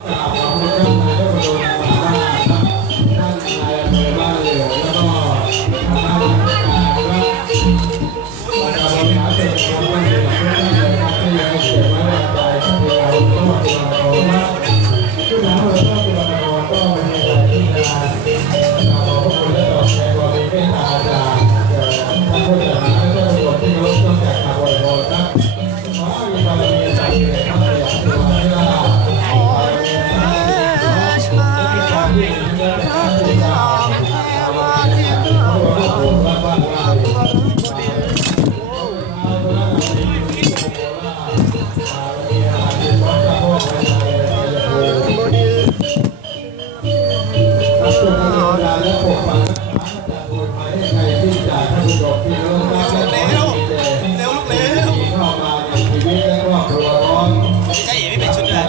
啊，ใช่ไม่เป็นชุดเลย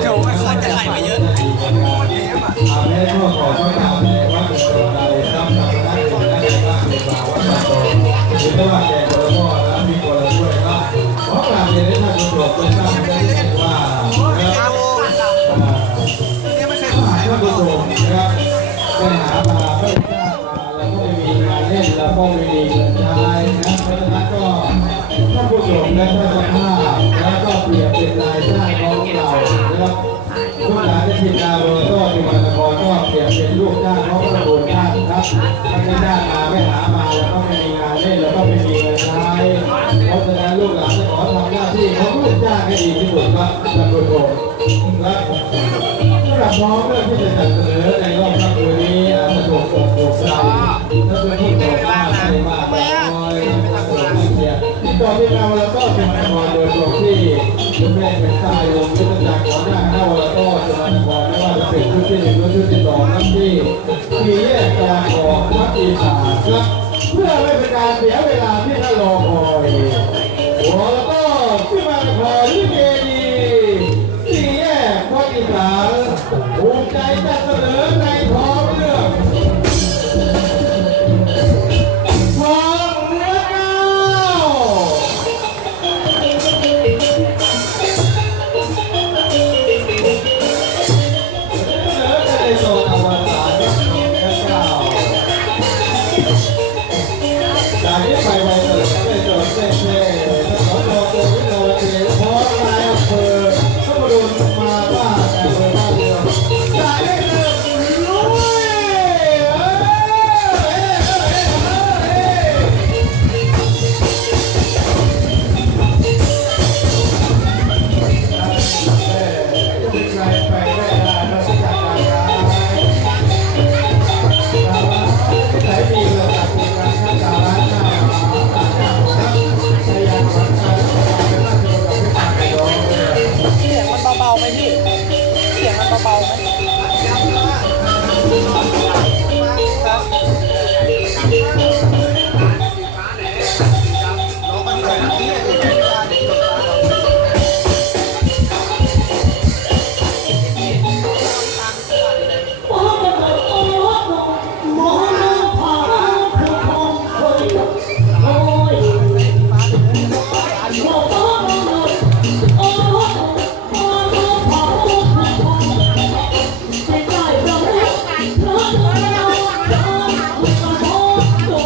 เดี๋ยวไม่ควรจะไหลไปเยอะอาแม่ชอบขอต้องการในวัดเป็นคนใด หรือว่าแก่คนละพ่อแล้วมีคนละช่วยก็ขอกราบเรียนให้ท่านผู้ชมได้ทราบได้เห็นว่านะครับท่านผู้ชมนะครับไปหาปลาไม่ได้ปลาแล้วก็ไม่มีงานเล่นแล้วก็ไม่มีเงินใช้นะเพราะฉะนั้นก็ท่านผู้ชมและท่านเจ้าภาพแล้วก็เปรียบเป็นนายจ้ของเรานะครับลูกหลานที่ทีมงานโรโถ้าไม่จ้ามาไม่หามาแล้วก็ไม่มีงานเล่นแล้วก็ไม่มีเงินใช้เพราะฉะนั้นลูกหลานจะขอทำหน้าที่ของลูกจ้างให้ดีที่สุดครับท่านผู้ชมและสำหรับน้องเรื่องที่จะจัดเสนอในรอบค่ำคืนนี้อาจจะถูกอกถูกใจถ้าเป็นที่ตกมากใจมากแต่น้อยไม่ต้องการเกียรติที่ต่อที่เราแล้วก็เป็นนครโดยตรงที่คุณแม่เป็นชายลงยุทธจักรของหน้าเข้าแล้วก็จังหวัดนครไม่ว่าจะเป็นชุดที่หนึ่งหรือชุดที่สองทั้งที่ที่แยกการออก อีสานครับเพื่อไม่เป็นการเสียเวลาที่ท่านรอคอยโอ้แล้วก็ขึ้นมานครที่เกดีสี่แยกพัดอีสานภูมิใจจัดเสนอ